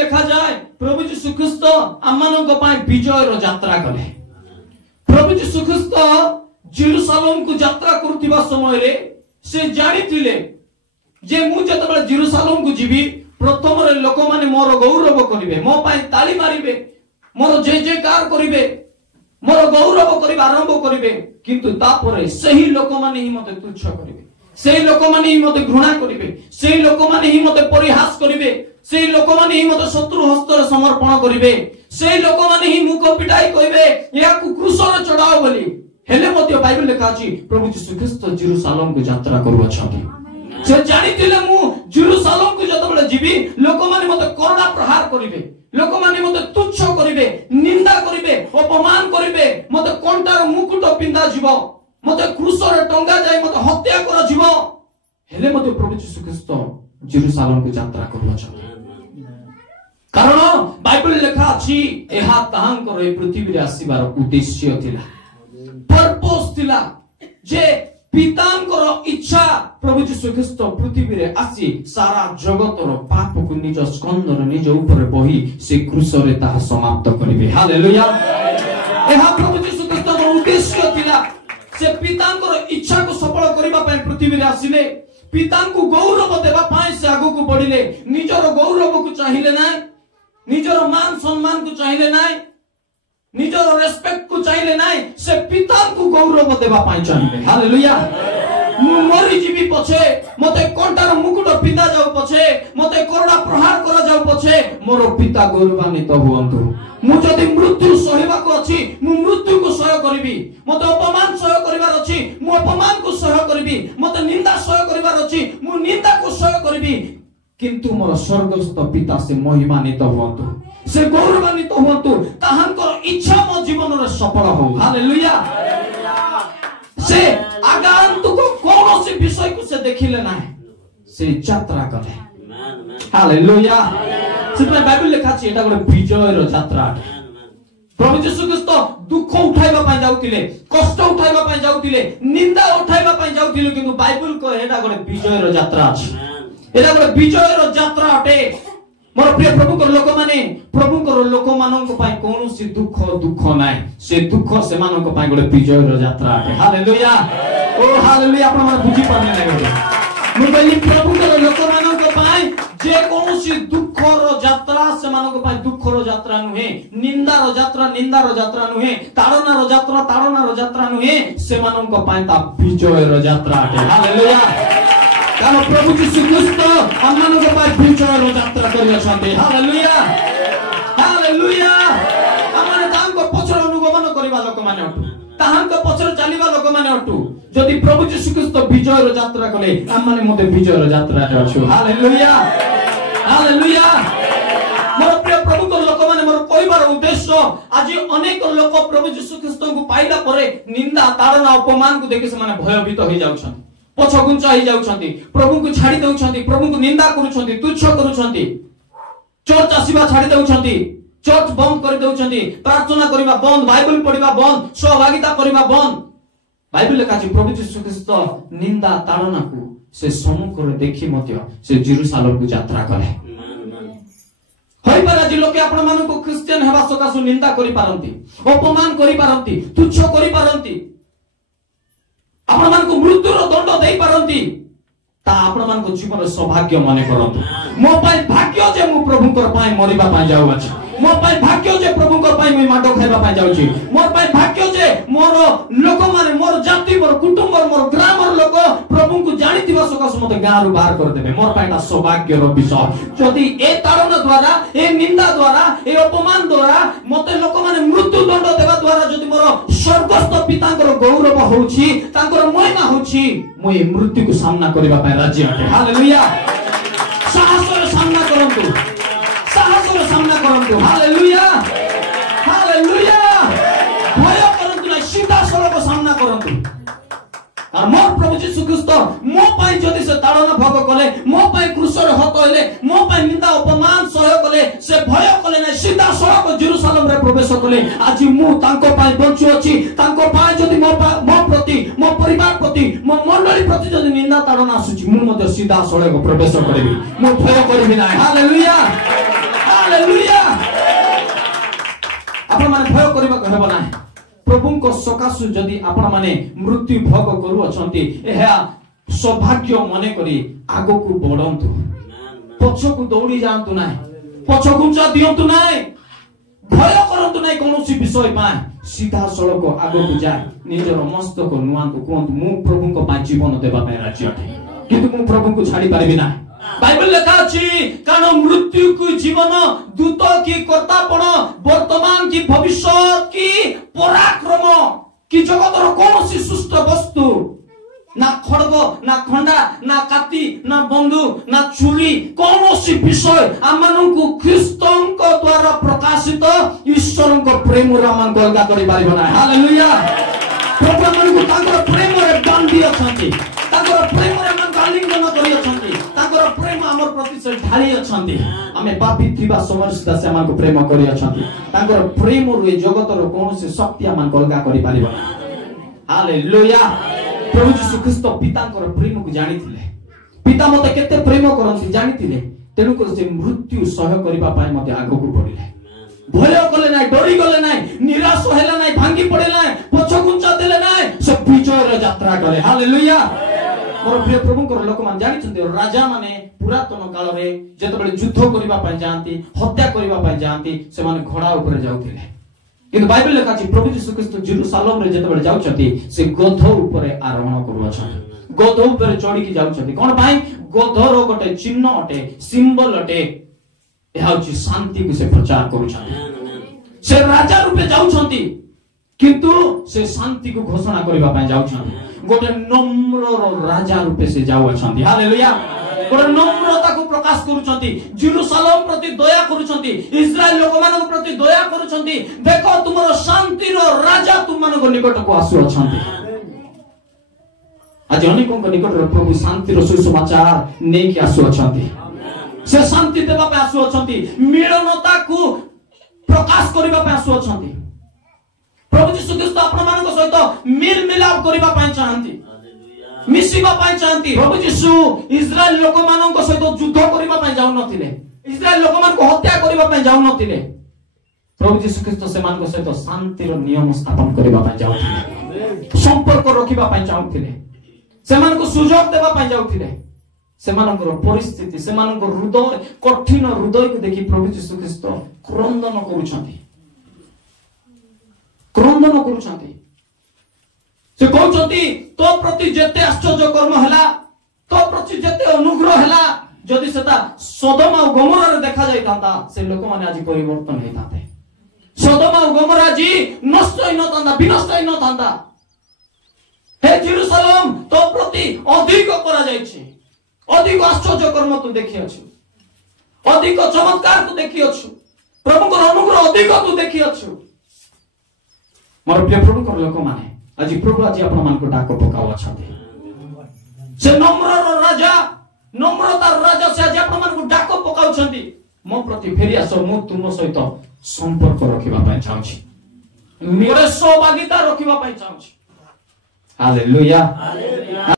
लिखा जाए प्रभु यीशु ख्रीस्त आमनक पाए विजय रो यात्रा कले। प्रभु यीशु ख्रीस्त जेरूसालेम को यात्रा करथिबा समय रे से जानिथिले जे मु जतबे जेरूसालेम को जीवी प्रथम रे लोक माने मोर गौरव करिवे, मो पाए ताली मारिवे, मोर जय जयकार करिवे, मोर गौरव करिबा आरंभ करिवे, किंतु तापरे सही लोक माने ही मते तुच्छ करिवे, सही लोक माने ही मते घृणा करिवे, सही लोक माने ही मते परिहास करिवे, सही लोक माने ही मते शत्रु हस्ତରେ समर्पण करिवे, सही लोक माने ही मुख पिटाई कहिवे या को क्रूसर चढ़ाओ बोली। हेले मते बाइबल लिखा अछि प्रभु यीशु ख्रीस्त जेरूसालेम को यात्रा करू अछंती। से जानिथिले मु जेरूसालेम को जतबेले जीवी लोक माने मते करुणा प्रहार करिवे, लोक माने मते तुच्छ करिवे, निंदा करिवे, अपमान करिवे, मते कंटार मुकुट पिंदा जीवो, मते क्रूसरे टंगा जाय, मते हत्या करा जीवो। हेले मते प्रभु यीशु ख्रीस्त जेरूसालेम को यात्रा करू अछंती। कारण बाइबल लिखा अछि एहा ताहांकर ए पृथ्वी रे आसीबार उद्देश्य थिला, पर्पस थिला जे पितांकर इच्छा प्रभु यीशु ख्रीस्त पृथ्वी रे आसी सारा जगतर पाप को निज स्कंदर निज ऊपर बही से क्रूस रे ताहा समाप्त करिवे। हालेलुया। एहा प्रभु यीशु ख्रीस्तर उद्देश्य थिला से पितांकर इच्छा को सफल करिबा पय पृथ्वी रे आसीले, पितांको गौरव देबा पय से आगु को बढ़िले, निजर गौरव को चाहिले नै, निजर मान सम्मान को चाहिले नै, निजर रेस्पेक्ट को चाहिए ना, से पिता को गौरव देवा पाई चाहिए। हालेलुया। मु मरी जीवी पछे, मते कंटार मुकुट पिंदा जाऊ पछे, मते करुणा प्रहार करा जाऊ पछे, मोर पिता गौरवान्वित हुअन्तु। मु जदि मृत्यु सहिबा को अछि मु मृत्यु को सह करबी, मते अपमान सह करिवार अछि मु अपमान को सह करबी, मते निंदा सह करिवार अछि मु निंदा को सह करबी, किंतु मोर स्वर्गस्थ पिता से महिमान्वित हुअन्तु, से गौरवान्वित हुअन्तु, ताहांकर इच्छा मो जीवन रे सफल हो। हालेलुया। से आगंतुक कोनोसी विषय को से देखिले नाही, से यात्रा कले। हालेलुया। से बाइबल लिखा अछि एटा गोटे विजय रो यात्रा। प्रभु यीशु ख्रीस्त दुख उठाइबा पय जाउतिले, कष्ट उठाइबा पय जाउतिले, निंदा उठाइबा पय जाउतिले, किंतु बाइबल को एटा गोटे विजय रो यात्रा अछि। एटा गोटे विजय रो यात्रा अटे। मोर प्रिय प्रभुकर लोक माने, प्रभुकर लोक मानक पय कोनोसी दुख नाय, से दुख से मानक पय गोटे विजय रो यात्रा अटे। हालेलुया। ओ हालेलुया। आपण मन बुझी पाने नै, मु कहली प्रभुकर लोक मानक पय जे कोनोसी दुख रो यात्रा से मानक पय दुख रो यात्रा नुहे, निंदा रो यात्रा नुहे, ताड़ना रो यात्रा नुहे, से मानक पय ता विजय रो यात्रा अटे। हालेलुया। कारण प्रभु यीशु ख्रीस्त हमनक पय विजय रो यात्रा करि अछंती। हालेलुया। हालेलुया। हमने तांको पछर अनुगमन करिबा लोक माने अटु, ताहांको पछर चलिबा लोक माने अटु। जदि प्रभु यीशु ख्रीस्त विजय रो यात्रा कले, हमने मते विजय रो यात्रा रे अछु। हालेलुया। हालेलुया। मोर प्रिय प्रभु को लोक माने, मोर कहबार उद्देश्य आज अनेक लोक प्रभु यीशु ख्रीस्त को पाइला परे निंदा ताड़ना अपमान को देखि से माने भयभीत होई जाउछन, पछगुंचा ही जाउछंती, प्रभु को छाड़ी दउछंती, प्रभु को निंदा करूछंती, तुच्छ करूछंती, चर्च आसीबा छाड़ी दउछंती, चर्च बंद कर दउछंती, प्रार्थना करिबा बंद, बाइबल पढिबा बंद, सहभागिता करिबा बंद। बाइबल लिखा अछि प्रभु यीशु ख्रीस्त निंदा ताड़ना को से सम्मुख रे देखि मध्य से जेरूसालेम को यात्रा कले। होई पारा जे लोके आपण मानको को क्रिश्चियन हेबा सकासु निंदा करि पारंती, अपमान करि पारंती, तुच्छ करि पारंती, आपण मानको मृत्यु रो दंड देई पारंती, ता आपण मानको जीवन सौभाग्य माने करंतु। मो पाई भाग्य जे मु प्रभुकर पाई मरिबा पाई जाउ अछि, मो पाई भाग्य जे प्रभुकर पाई मु माडो खाइबा पाई जाउ छी, मोर पाई भाग्य जे मोर लोक माने, मोर जाति, मोर कुटुंब, मोर ग्रामर लोक प्रभु को जानिथिबा सकास मते गाँ रु बाहर कर देबे। मोर पाई सौभाग्य रो विषय। जदि ए ताड़ना द्वारा, ए निंदा द्वारा, ए अपमान द्वारा मते लोक माने मृत्यु दंड देबा द्वारा जदि मोर स्वर्गस्थ पितांकर गौरव होउछि, तांकर महिमा होउछि, मु ए मृत्यु को सामना करिबा पाई राजी अटे। हालेलुया। साहसर सामना करंतु, साहसर सामना करंतु। हालेलुया। हालेलुया। भय करंतु ना, सीधा सड़क सामना करंतु। और मोर प्रभु यीशु ख्रीस्त मो पाई जदि से ताड़ना भोग कले, मो पाई क्रूसर हत होले, मो पाई निंदा अपमान सह कले, से भय कले ना, सीधा सड़क जेरूसालेम रे प्रवेश कले। आज मु तांको पाई बंचु अछि, तांको पाई जदि मो प्रति, मो परिवार प्रति, मो मंडली प्रति जदि निंदा ताड़ना आसुछि, मु मते सीधा सड़क प्रवेश करबी, मु भय करबी ना। हालेलुया। सकाशु जदि आपण माने मृत्यु भोग करू अछंती एहा सौभाग्य मने करी आगो को बढ़ंतु पछ को दौड़ी जानतु नाही पछ गुंचा दियंतु नाही भय करंतु नाही कोनोसी विषय पाए सीधा सड़क आगो को जाए निजर मस्तक नुआंतु कोंतु मु प्रभु को पा जीवन देबा पे राजी अटे किंतु मु प्रभु को छाड़ी पारबी ना बाइबल लिखा अछि कारण मृत्यु की जीवन दूत की कर्तापण वर्तमान की भविष्य की पराक्रम की जगतर कोनोसी सुस्त वस्तु ना खड़ग ना खंडा ना काती ना बंदूक ना छुरी कोनोसी विषय आमनकु ख्रीस्तंक द्वारा प्रकाशित ईश्वरंक प्रेम रामन गलगा करि पारिबो ना हालेलुया प्रभु आमनकु तांकर प्रेम रे बांधी अछंती तांकर प्रेम रे मन आलिंगन करि अछंती तांकर प्रेम हमर प्रति से ढाली अछंती हमें पापी थिबा समय सुद्धा से हमको प्रेम करि अछंती तांकर प्रेम रे जगतर कोनोसी शक्ति हमन गलगा करि पारिबो ना हालेलुया प्रभु यीशु ख्रीस्त पितांकर प्रेम को जानिथिले पिता मते केते प्रेम करंती जानिथिले तेनु को से मृत्यु सह करिबा पाए मते आगो को बढ़िले भय कले नाही डरी गले नाही निराश हेले नाही भांगी पड़े नाही पछ गुंचा देले नाही से विजय रे यात्रा करे हालेलुया मोर प्रिय प्रभुंकर लोक मान जानिछन्ते राजा माने पुरातन काल रे जेतबेले युद्ध करिबा पाए जानती हत्या करिबा पाए जानती से माने घोड़ा ऊपर जाउथिले किंतु बाइबल लिखा अछि प्रभु यीशु ख्रीस्त जेरूशलेम रे जेतबेले जाउछथि से गध ऊपर आरोहण करूछथि गध ऊपर चढ़ी की जाउछथि कोन भाई गधर गोटे चिन्ह अटे सिंबल अटे एहा अछि शांति को से प्रचार करूछथि से राजा रूपे जाउछथि किंतु से शांति को घोषणा करबा पय जाउछथि गोटे नम्र राजा रूपे से जाउछथि हालेलुया गोटे नम्रता को प्रकाश करूछथि जेरूशलेम प्रति दया करूछथि इस्राएल लोक मानक प्रति दया करूछथि देखो तुमरो शांति रो राजा तुम मानक निकट को आसु अछथि आज अनेकों निकट रो प्रभु शांति रो सुसमाचार नै कि आसु अछथि से शांति देबा पे आसु अछथि मिलनता को प्रकाश करबा पे आसु अछथि प्रभु यीशु ख्रीस्त आपण मानक सहित मिल मिलाप करबा पे चाहंती मिसिबा पाई चाहती प्रभु यीशु इस्राएल लोक मानक सहित युद्ध करबा पाई जाउ नथिले इस्राएल लोक मान को हत्या करबा पाई जाउ नथिले प्रभु यीशु ख्रीस्त से मानक सहित शांति रो नियम स्थापन करबा पाई जाउथिले संपर्क रखिबा पाई चाहउथिले से मान को सुजोग देबा पाई जाउथिले से मानकर परिस्थिति से मानकर हृदय कठिन हृदय को देखि प्रभु यीशु ख्रीस्त क्रंदन करूछंती से कहउछंती तो प्रति जेते आश्चर्य कर्म हला तो प्रति जेते अनुग्रह हला जदि सेता सदम और गमोरा रे देखा जाय तांता से लोक माने आज परिवर्तन हे ताते सदम और गमोरा जी नष्ट न तांता विनष्ट न तांता हे जेरूशलेम तो प्रति अधिक करा जाय छी अधिक आश्चर्य कर्म तू देखि अछु अधिक चमत्कार तू देखि अछु प्रभु को अनुग्रह अधिक तू देखि अछु मोर प्रिय प्रभु को लोक माने आज प्रभु आज आपण मान को डाक पकाव अछंती से नम्र राजा नम्रता राजा से आज आपण मान को डाक पकाउ छंती मो प्रति फेरी आसो मु तुम सहित संपर्क रखिबा पय चाहूची मेरे सहभागिता रखिबा पय चाहूची हालेलुया।